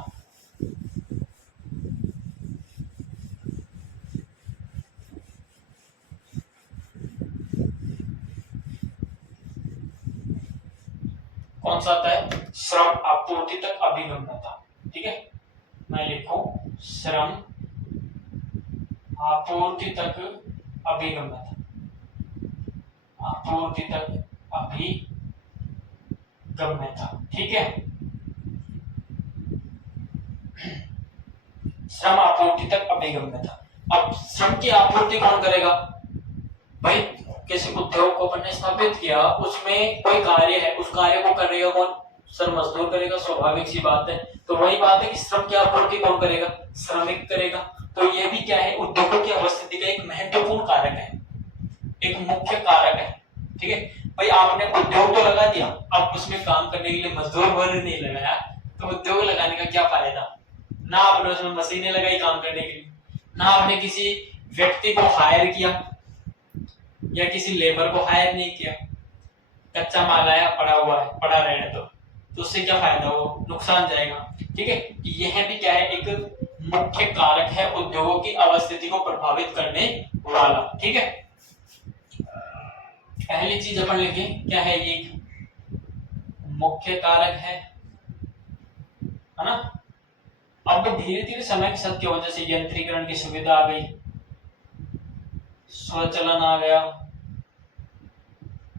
कौन सा आता है? श्रम आपूर्ति तक अभिगम्यता। ठीक है, मैं लिखूं श्रम आपूर्ति तक अभिगम्यता, आपूर्ति तक अभिगम्यता। ठीक है, श्रम आपूर्ति तक अभिगम्यता। अब श्रम की आपूर्ति कौन करेगा भाई? किसी उद्योग को अपन ने स्थापित किया, उसमें कोई कार्य है, उस कार्य को करेगा कौन? सर मजदूर करेगा, स्वाभाविक सी बात है। तो वही बात है कि श्रम की आपूर्ति कौन करेगा? श्रमिक करेगा। तो ये भी क्या है? उद्योगों की अवस्थिति का एक महत्वपूर्ण कारक है, एक मुख्य कारक है। ठीक है भाई, आपने उद्योग तो लगा दिया, अब उसमें काम करने के लिए मजदूर वर्ग नहीं लगाया, तो उद्योग लगाने का क्या फायदा? ना आपने उसमें मशीनें लगाई काम करने के लिए, ना आपने किसी व्यक्ति को हायर किया या किसी लेबर को हायर नहीं किया, कच्चा माल आया पड़ा हुआ है, पड़ा रहने दो, तो उससे क्या फायदा? वो नुकसान जाएगा। ठीक है, यह भी क्या है? एक मुख्य कारक है उद्योगों की अवस्थिति को प्रभावित करने वाला। ठीक है, पहली चीज अपन लिखे क्या है? ये मुख्य कारक है ना। अब धीरे धीरे समय के साथ की वजह से यंत्रीकरण की सुविधा आ गई, स्वचालन आ गया,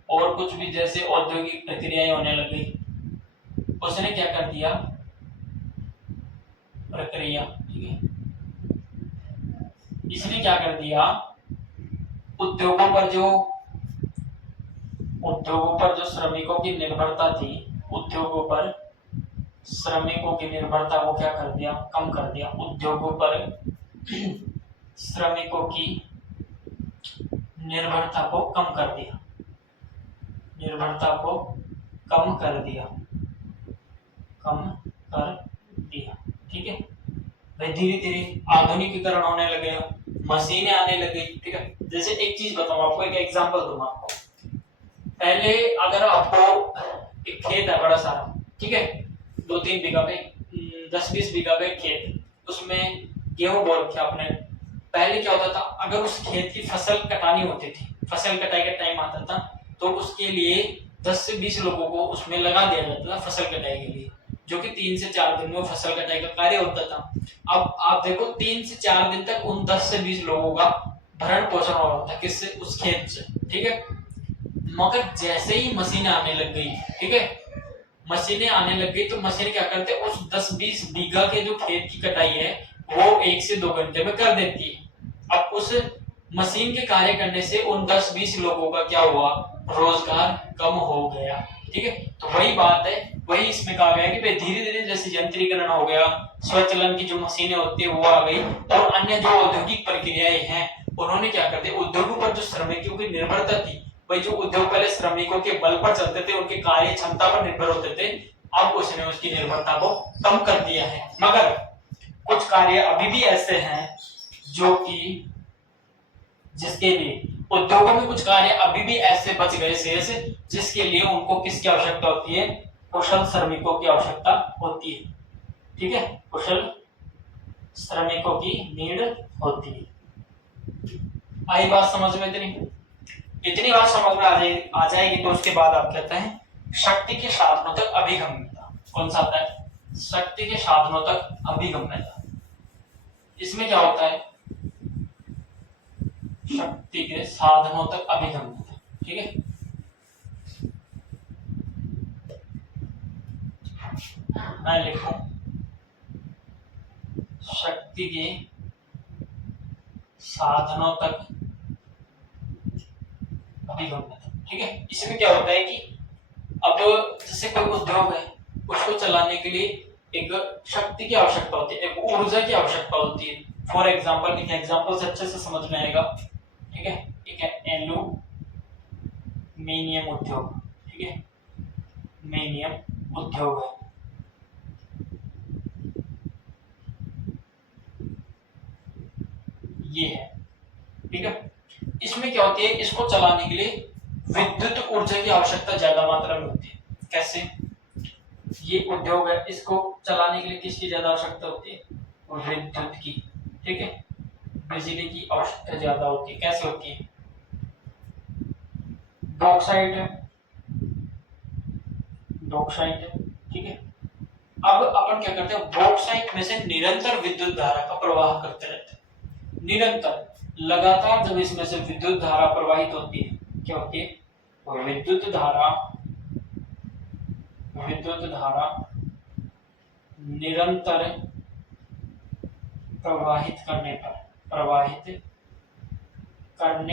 और कुछ भी जैसे औद्योगिक प्रक्रियाएं होने लगी, उसने क्या कर दिया? प्रक्रिया, ठीक है, इसने क्या कर दिया? उद्योगों पर जो श्रमिकों की निर्भरता थी, उद्योगों पर श्रमिकों की निर्भरता को क्या कर दिया? कम कर दिया। उद्योगों पर श्रमिकों की निर्भरता को कम कर दिया, निर्भरता को कम कर दिया, कम कर दिया। ठीक है भाई, धीरे धीरे आधुनिकीकरण होने लगे, मशीनें आने लगी। ठीक है, जैसे एक चीज बताऊं आपको, एक एग्जांपल दूंगा आपको। पहले अगर आपको एक खेत है बड़ा सारा, ठीक है, 2-3 बीघा पे, 10-20 बीघा पे खेत, उसमें गेहूं बो रखा आपने। पहले क्या होता था? अगर उस खेत की फसल कटानी होती थी, फसल कटाई का टाइम आता था, तो उसके लिए 10 से 20 लोगों को उसमें लगा दिया जाता था फसल कटाई के लिए, जो कि 3 से 4 दिन में फसल कटाई का कार्य होता था। अब आप देखो 3 से 4 दिन तक उन 10 से 20 लोगों का भरण पोषण हो रहा था, किससे? उस खेत से। ठीक है, मगर जैसे ही मशीनें आने लग गई, ठीक है, मशीनें आने लग गई, तो मशीन क्या करते? उस 10-20 बीघा के जो खेत की कटाई है वो 1 से 2 घंटे में कर देती है। अब उस मशीन के कार्य करने से उन 10-20 लोगों का क्या हुआ? रोजगार कम हो गया। ठीक है, तो वही बात है, वही इसमें कहा गया कि भाई धीरे धीरे जैसे यंत्रीकरण हो गया, स्वचालन की जो मशीनें होती है वो आ गई, और अन्य जो औद्योगिक प्रक्रियाएं हैं उन्होंने क्या कर दिया? उद्योगों पर जो श्रमिकों की निर्भरता थी, भाई जो उद्योग पहले श्रमिकों के बल पर चलते थे, उनके कार्य क्षमता पर निर्भर होते थे, अब उसने उसकी निर्भरता को कम कर दिया है। मगर कुछ कार्य अभी भी ऐसे हैं जो कि जिसके लिए उद्योगों में कुछ कार्य अभी भी ऐसे बच गए शेष, जिसके लिए उनको किसकी आवश्यकता होती है? कुशल श्रमिकों की आवश्यकता होती है। ठीक है, कुशल श्रमिकों की नीड होती है। आई बात समझ में? इतनी बात समझ में आ जाएगी तो उसके बाद आप कहते हैं शक्ति के साधनों तक अभिगम्यता। कौन सा आता है? शक्ति के साधनों तक अभिगम्यता। इसमें क्या होता है? शक्ति के साधनों तक अभिगम्यता। ठीक है, मैं लिखूं शक्ति के साधनों तक अभिगम्यता। ठीक है, इसमें क्या होता है कि अब जैसे कोई उद्योग है, उसको चलाने के लिए एक शक्ति की आवश्यकता होती है, एक ऊर्जा की आवश्यकता होती है। फॉर एग्जांपल, एक एग्जांपल से अच्छे से समझ में आएगा। ठीक है, एक है एल्यूमीनियम उद्योग। ठीक है, एल्यूमीनियम उद्योग है, ये है। ठीक है, इसमें क्या होती है? इसको चलाने के लिए विद्युत ऊर्जा की आवश्यकता ज्यादा मात्रा में होती है। कैसे? ये उद्योग है, इसको चलाने के लिए किसकी ज्यादा आवश्यकता होती है? विद्युत की। ठीक है, बिजली की आवश्यकता ज्यादा होती है। कैसे होती है? बॉक्साइट बॉक्साइट है, ठीक है। अब अपन क्या करते हैं, बॉक्साइट में से निरंतर विद्युत धारा का प्रवाह करते रहते हैं। निरंतर लगातार जब इसमें से विद्युत धारा प्रवाहित होती है, क्या होती है, विद्युत धारा निरंतर प्रवाहित करने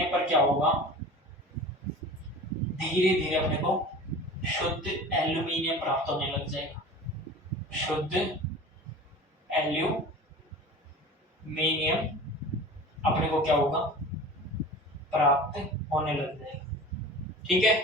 पर क्या होगा, धीरे धीरे अपने को शुद्ध एल्यूमिनियम प्राप्त होने लग जाएगा। शुद्ध एल्यूमिनियम अपने को क्या होगा, प्राप्त होने लग जाएगा। ठीक है,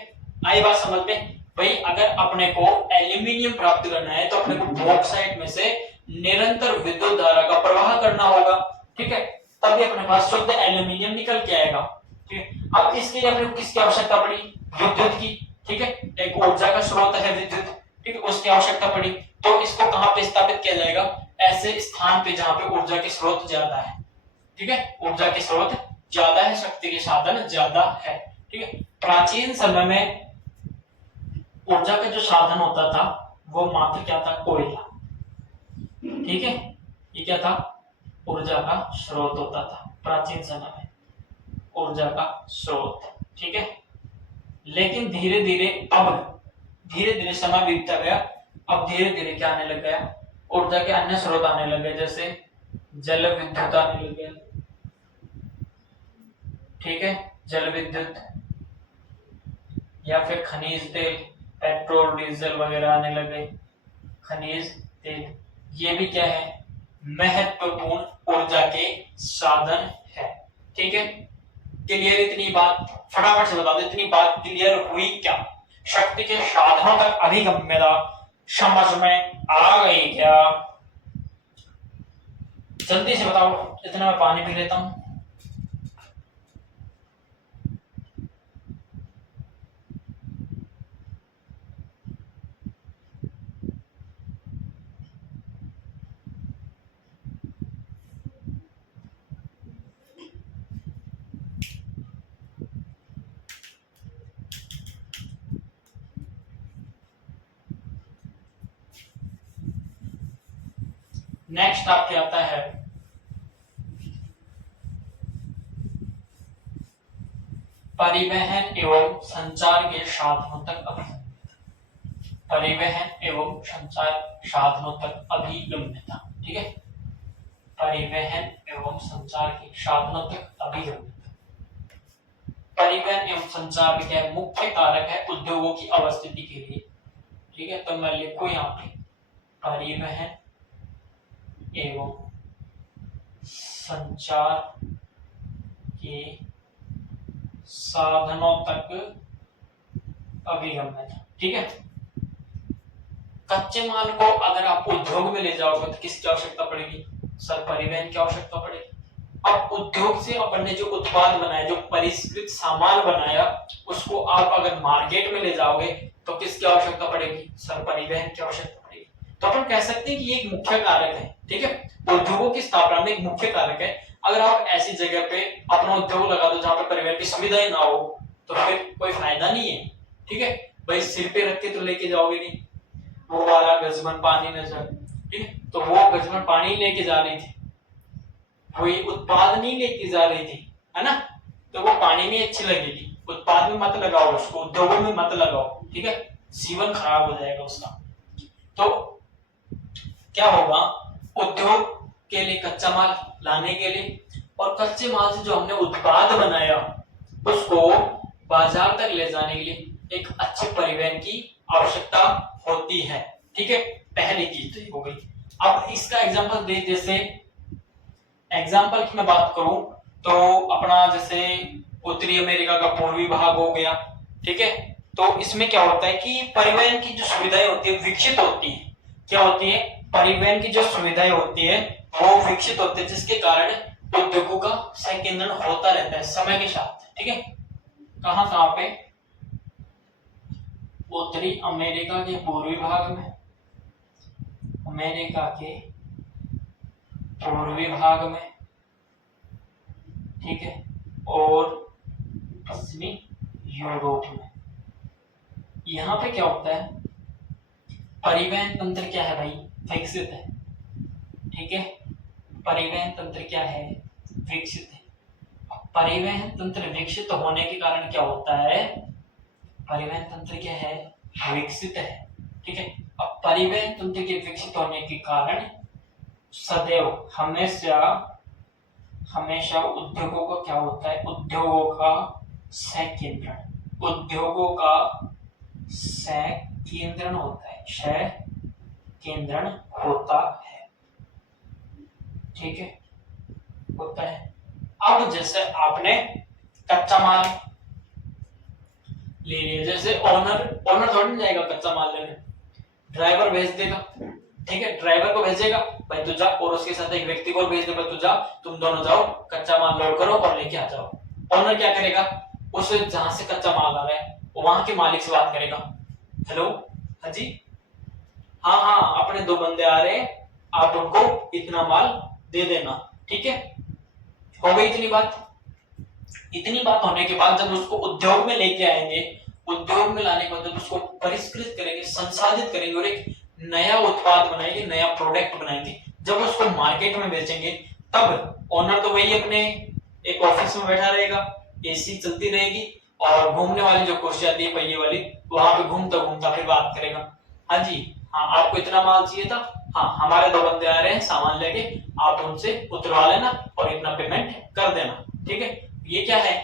आई बात समझ में भाई। अगर अपने को एल्यूमिनियम प्राप्त करना है तो अपने को बॉक्साइट में से निरंतर विद्युत धारा का प्रवाह करना होगा, ठीक है, तभी अपने पास शुद्ध एल्यूमिनियम निकल के आएगा। ठीक है, अब इसके लिए अपने को किसकी आवश्यकता पड़ी, विद्युत की, ठीक है, एक ऊर्जा का स्रोत है विद्युत, ठीक है, उसकी आवश्यकता पड़ी। तो इसको कहां पे स्थापित किया जाएगा, ऐसे स्थान पे जहां पे ऊर्जा के स्रोत ज्यादा है, ठीक है, ऊर्जा के स्रोत ज्यादा है, शक्ति के साधन ज्यादा है, ठीक है। प्राचीन समय में ऊर्जा का जो साधन होता था वो मात्र क्या था, कोयला, ठीक है, ये क्या था, ऊर्जा का स्रोत होता था प्राचीन समय में, ऊर्जा का स्रोत, ठीक है। लेकिन धीरे धीरे समय बीतता गया, अब धीरे धीरे क्या आने लग गया, ऊर्जा के अन्य स्रोत आने लगे, जैसे जल विद्युत आने लगे, ठीक है, जल विद्युत, या फिर खनिज तेल, पेट्रोल डीजल वगैरह आने लगे, खनिज तेल, ये भी क्या है, महत्वपूर्ण ऊर्जा के साधन है, ठीक है। क्लियर, इतनी बात फटाफट से बता दो, इतनी बात क्लियर हुई क्या, शक्ति के साधनों तक अभिगम्यता समझ में आ गई क्या, जल्दी से बताओ, इतना मैं पानी पी लेता हूं। नेक्स्ट आपके आता है परिवहन एवं संचार के साधनों तक अभिगम्यता, परिवहन एवं संचार साधनों तक अभिगम्यता, ठीक है, परिवहन एवं संचार के साधनों तक अभिगम्यता। परिवहन एवं संचार में क्या है, मुख्य कारक है उद्योगों की अवस्थिति के लिए, ठीक है, तो मैं लिखूं यहाँ पे परिवहन एवं संचार के साधनों तक अभिगम्यता, ठीक है। कच्चे माल को अगर आप उद्योग में ले जाओगे तो किसकी आवश्यकता पड़ेगी, सर परिवहन की आवश्यकता पड़ेगी। अब उद्योग से अपन ने जो उत्पाद बनाया, जो परिष्कृत सामान बनाया, उसको आप अगर मार्केट में ले जाओगे तो किसकी आवश्यकता पड़ेगी, सर परिवहन की आवश्यकता पड़ेगी। तो अपन कह सकते हैं कि ये एक मुख्य कारक है, ठीक है, उद्योगों की स्थापना में एक मुख्य कारक है। अगर आप ऐसी जगह पे अपना उद्योग लगा दो जहां पे परिवहन की सुविधाएं ना हो तो फिर कोई फायदा नहीं है, ठीक है भाई, सिर पे रख के तो लेके जाओगे नहीं, वो वाला गजबन पानी नजर, ठीक है, तो वो गजबन पानी लेके जा रही थी, कोई उत्पाद नहीं लेके जा रही थी, है ना, तो वो पानी में अच्छी लगेगी, उत्पाद में मत लगाओ उसको, उद्योगों में मत लगाओ, ठीक है, जीवन खराब हो जाएगा उसका। तो क्या होगा, उद्योग के लिए कच्चा माल लाने के लिए और कच्चे माल से जो हमने उत्पाद बनाया उसको बाजार तक ले जाने के लिए एक अच्छे परिवहन की आवश्यकता होती है, ठीक है, पहली चीज तो ये हो गई। अब इसका एग्जांपल दे, जैसे एग्जांपल की मैं बात करूं तो अपना जैसे उत्तरी अमेरिका का पूर्वी भाग हो गया, ठीक है, तो इसमें क्या होता है कि परिवहन की जो सुविधाएं होती है विकसित होती है, क्या होती है, परिवहन की जो सुविधाएं होती है वो विकसित होते हैं, जिसके कारण उद्योगों का संकेंद्रण होता रहता है समय के साथ, ठीक है। कहां कहां पे, उत्तरी अमेरिका के पूर्वी भाग में, अमेरिका के पूर्वी भाग में, ठीक है, और पश्चिमी यूरोप में। यहां पे क्या होता है, परिवहन तंत्र क्या है भाई, विकसित है। ठीक है, परिवहन तंत्र क्या है, विकसित है। परिवहन तंत्र विकसित होने के कारण क्या होता है, परिवहन तंत्र क्या है, विकसित है। ठीक है, अब परिवहन तंत्र के विकसित होने के कारण सदैव हमेशा हमेशा उद्योगों का क्या होता है, उद्योगों का सकेंद्रण, उद्योगों का सकेंद्रण होता है, सकेंद्रण होता है। ठीक है, होता है। अब जैसे आपने कच्चा माल ले लिया, जैसे ओनर ओनर थोड़ी ना जाएगा कच्चा माल लेने, ड्राइवर भेज देगा। ठीक है, ड्राइवर को भेजेगा, भाई तू जा, और उसके साथ एक व्यक्ति को भेज देगा, तू जा, तुम दोनों जाओ, कच्चा माल लोड करो और लेके आ जाओ। ओनर क्या करेगा, उस जहां से कच्चा माल आ रहा है वहां के मालिक से बात करेगा, हेलो, हाँ जी, हाँ हाँ अपने 2 बंदे आ रहे हैं, आप उनको इतना माल दे देना। ठीक है, हो गई इतनी बात। इतनी बात होने के बाद जब उसको उद्योग में लेके आएंगे, उद्योग में लाने के बाद जब उसको परिष्कृत करेंगे, संसाधित करेंगे और एक नया उत्पाद बनाएंगे, नया प्रोडक्ट बनाएंगे, जब उसको मार्केट में बेचेंगे, तब ओनर तो वही अपने एक ऑफिस में बैठा रहेगा, एसी चलती रहेगी और घूमने वाली जो कुर्सी आती है पहिए वाली, वहां पे घूमता घूमता फिर बात करेगा, हाँ जी, हाँ आपको इतना माल चाहिए था, हाँ हमारे 2 बंदे आ रहे हैं सामान लेके, आप उनसे उतरवा लेना और इतना पेमेंट कर देना। ठीक है, ये क्या है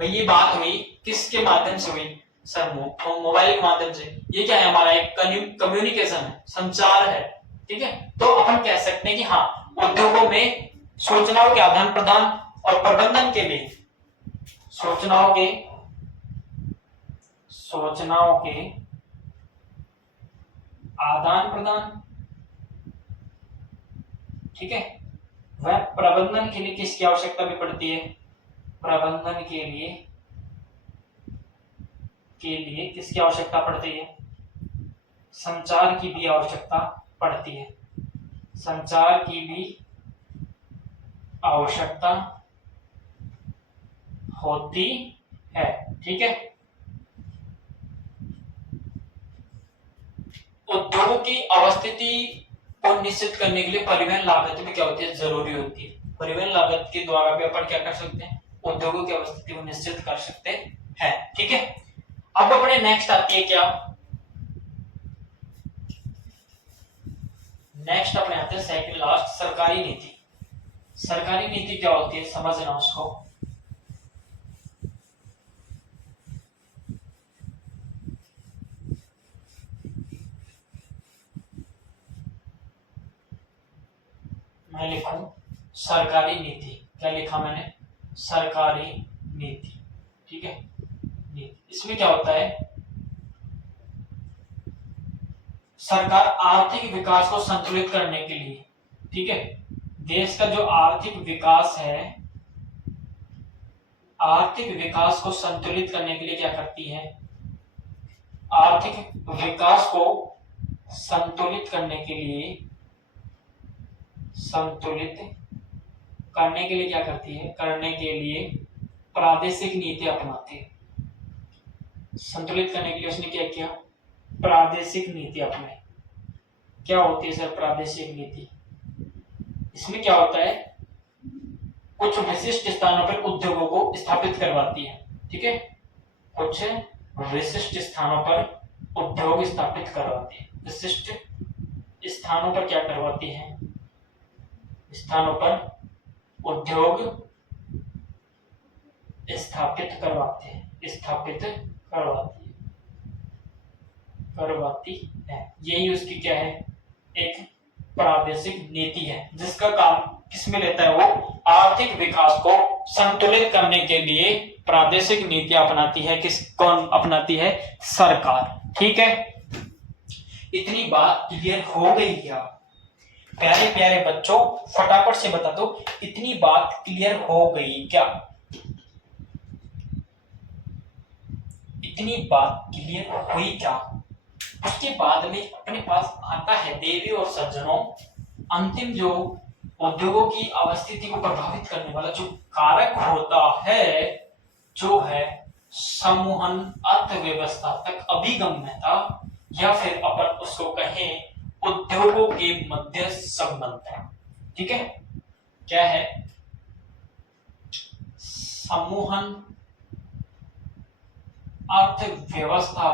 भाई, ये बात हुई किसके माध्यम से हुई सर, मोबाइल के माध्यम से। ये क्या है, हमारा एक कम्युनिकेशन है, संचार है। ठीक है, तो अपन कह सकते हैं कि हाँ, उद्योगों में सूचनाओं के आदान प्रदान और प्रबंधन के लिए सूचनाओं के आदान प्रदान, ठीक है, वह प्रबंधन के लिए किसकी आवश्यकता भी पड़ती है, प्रबंधन के लिए किसकी आवश्यकता पड़ती है, संचार की भी आवश्यकता पड़ती है, संचार की भी आवश्यकता होती है। ठीक है, उद्योगों की अवस्थिति को निश्चित करने के लिए परिवहन लागत भी क्या होती है, जरूरी होती है। परिवहन लागत के द्वारा भी अपन क्या कर सकते हैं, उद्योगों की अवस्थिति को निश्चित कर सकते हैं। ठीक है, अब अपने नेक्स्ट आती है क्या, नेक्स्ट अपने आते हैं सेकंड लास्ट, सरकारी नीति। सरकारी नीति क्या होती है, समझना उसको। मैं लिखूं सरकारी नीति, क्या लिखा मैंने, सरकारी नीति। ठीक है, नीति, इसमें क्या होता है, सरकार आर्थिक विकास को संतुलित करने के लिए, ठीक है, देश का जो आर्थिक विकास है, आर्थिक विकास को संतुलित करने के लिए क्या करती है, आर्थिक विकास को संतुलित करने के लिए क्या करती है, करने के लिए प्रादेशिक नीति अपनाती है। संतुलित करने के लिए उसने क्या किया, प्रादेशिक नीति अपनाई। क्या होती है सर प्रादेशिक नीति, इसमें क्या होता है, कुछ विशिष्ट स्थानों पर उद्योगों को स्थापित करवाती है। ठीक है, कुछ विशिष्ट स्थानों पर उद्योग स्थापित करवाती है, विशिष्ट स्थानों पर क्या करवाती है, स्थानों पर उद्योग स्थापित करवाते हैं, स्थापित करवाती है। यही उसकी क्या है, एक प्रादेशिक नीति है, जिसका काम किसमें लेता है, वो आर्थिक विकास को संतुलित करने के लिए प्रादेशिक नीति अपनाती है। कौन अपनाती है, सरकार। ठीक है, इतनी बात क्लियर हो गई क्या प्यारे प्यारे बच्चों, फटाफट से बता दो, इतनी बात क्लियर हो गई क्या, इतनी बात क्लियर हुई क्या। उसके बाद में अपने पास आता है देवी और सज्जनों, अंतिम जो उद्योगों की अवस्थिति को प्रभावित करने वाला जो कारक होता है, जो है समूहन अर्थव्यवस्था तक अभिगम्यता, या फिर अपन उसको कहें उद्योगों के मध्य संबंध है। ठीक है, क्या है? समूहन अर्थव्यवस्था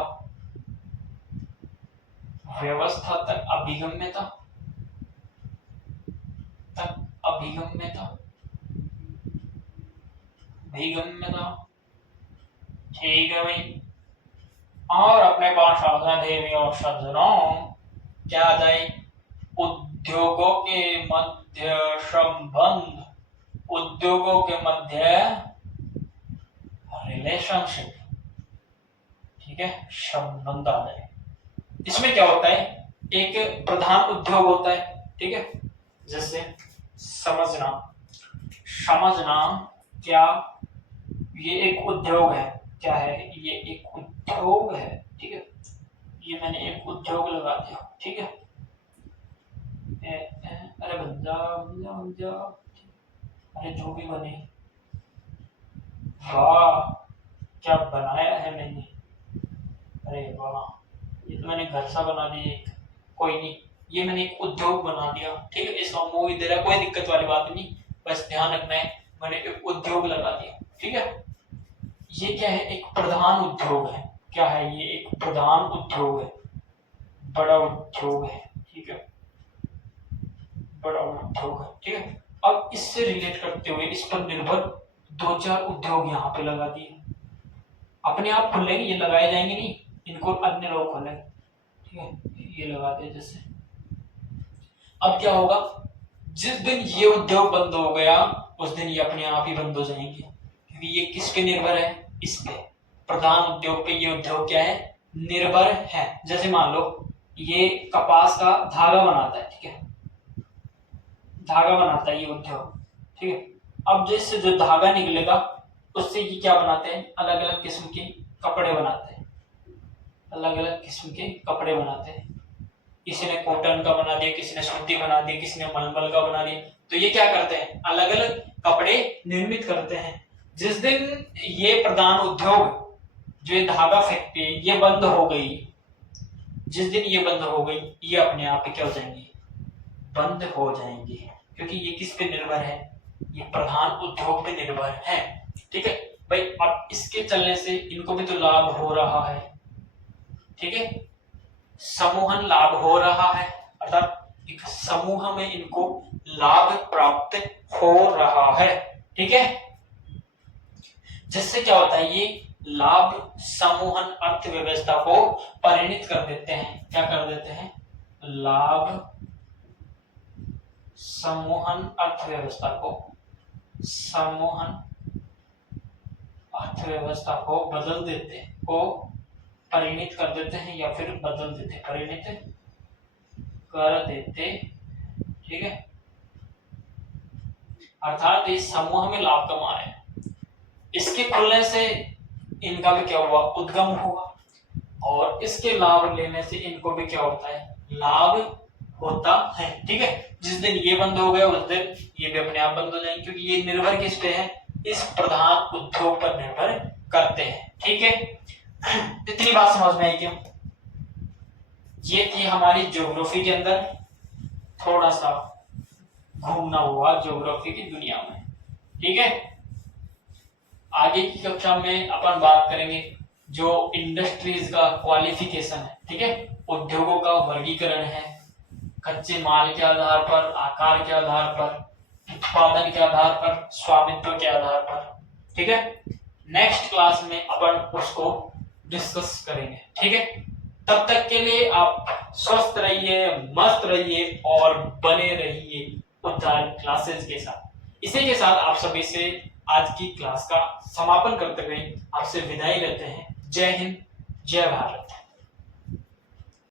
तक अभिगम्यता ठीक है भाई। और अपने पास आधा देवी और सज्जनों क्या आ जाए? उद्योगों के मध्य संबंध, उद्योगों के मध्य रिलेशनशिप। ठीक है, संबंध आ जाए। इसमें क्या होता है? एक प्रधान उद्योग होता है। ठीक है, जैसे समझना क्या ये एक उद्योग है? क्या है ये? एक उद्योग है। ठीक है, ये मैंने एक उद्योग लगा दिया। ठीक है, अरे बन जा, अरे जो भी बने, वाह क्या बनाया है मैंने, अरे वाह, ये तो मैंने घर सा बना दिया एक, कोई नहीं, ये मैंने एक उद्योग बना दिया। ठीक है, इसका मूवी दे रहा, कोई दिक्कत वाली बात नहीं, बस ध्यान रखना है मैंने एक उद्योग लगा दिया। ठीक है, ये क्या है? एक प्रधान उद्योग है। क्या है ये? एक प्रधान उद्योग है, बड़ा उद्योग है। ठीक है, बड़ा उद्योग है। ठीक है, अब इससे रिलेट करते हुए इस पर निर्भर 2-4 उद्योग यहाँ पे लगा दिए। अपने आप खुलेंगे, ये लगाए जाएंगे नहीं, इनको अन्य लोग खोलेंगे। ठीक है, ये लगा दे जैसे। अब क्या होगा? जिस दिन ये उद्योग बंद हो गया उस दिन ये अपने आप ही बंद हो जाएंगे, क्योंकि ये किस पे निर्भर है? इस पे, प्रधान उद्योग पे ये उद्योग क्या है? निर्भर है। जैसे मान लो ये कपास का धागा बनाता है। ठीक है, धागा बनाता है ये उद्योग। ठीक है, अब जैसे जो धागा निकलेगा उससे ये क्या बनाते हैं? अलग अलग किस्म के कपड़े बनाते हैं, अलग अलग किस्म के कपड़े बनाते हैं। किसी ने कॉटन का बना दिया, किसी ने सूती बना दिया, किसी ने मलमल का बना दिया। तो ये क्या करते हैं? अलग अलग कपड़े निर्मित करते हैं। जिस दिन ये प्रधान उद्योग, जो ये धागा फैक्ट्री, ये बंद हो गई, जिस दिन ये बंद हो गई, ये अपने आप ही क्या हो जाएंगी? बंद हो जाएंगी, क्योंकि ये किस पे निर्भर है? ये प्रधान उद्योग पे निर्भर है। ठीक है भाई, अब इसके चलने से इनको भी तो लाभ हो रहा है। ठीक है, समूहन लाभ हो रहा है, अर्थात एक समूह में इनको लाभ प्राप्त हो रहा है। ठीक है, जिससे क्या होता है? ये लाभ समूहन अर्थव्यवस्था को परिणित कर देते हैं। क्या कर देते हैं? लाभ समूहन अर्थव्यवस्था को बदल देते हैं, को परिणित कर देते हैं, या फिर बदल देते, परिणित कर देते। ठीक है, अर्थात इस समूह में लाभ कमा रहे हैं। इसके खुलने से इनका भी क्या हुआ? उद्गम हुआ, और इसके लाभ लेने से इनको भी क्या होता है? लाभ होता है। ठीक है, जिस दिन ये बंद हो गया उस दिन ये भी अपने आप बंद हो जाएंगे, क्योंकि ये निर्भर किस पे है? इस प्रधान उद्योग पर निर्भर करते हैं। ठीक है, इतनी बात समझ में आई क्या? ये थी हमारी ज्योग्राफी के अंदर थोड़ा सा घूमना हुआ ज्योग्राफी की दुनिया में। ठीक है, आगे की कक्षा में अपन बात करेंगे जो इंडस्ट्रीज का क्वालिफिकेशन है। ठीक है, उद्योगों का वर्गीकरण है, कच्चे माल के आधार पर, आकार के आधार पर, उत्पादन के आधार पर, स्वामित्व के आधार पर। ठीक है, नेक्स्ट क्लास में अपन उसको डिस्कस करेंगे। ठीक है, तब तक के लिए आप स्वस्थ रहिए, मस्त रहिए और बने रहिए उद्धार क्लासेस के साथ। इसी के साथ आप सभी से आज की क्लास का समापन करते हुए आपसे विदाई लेते हैं। जय हिंद, जय भारत।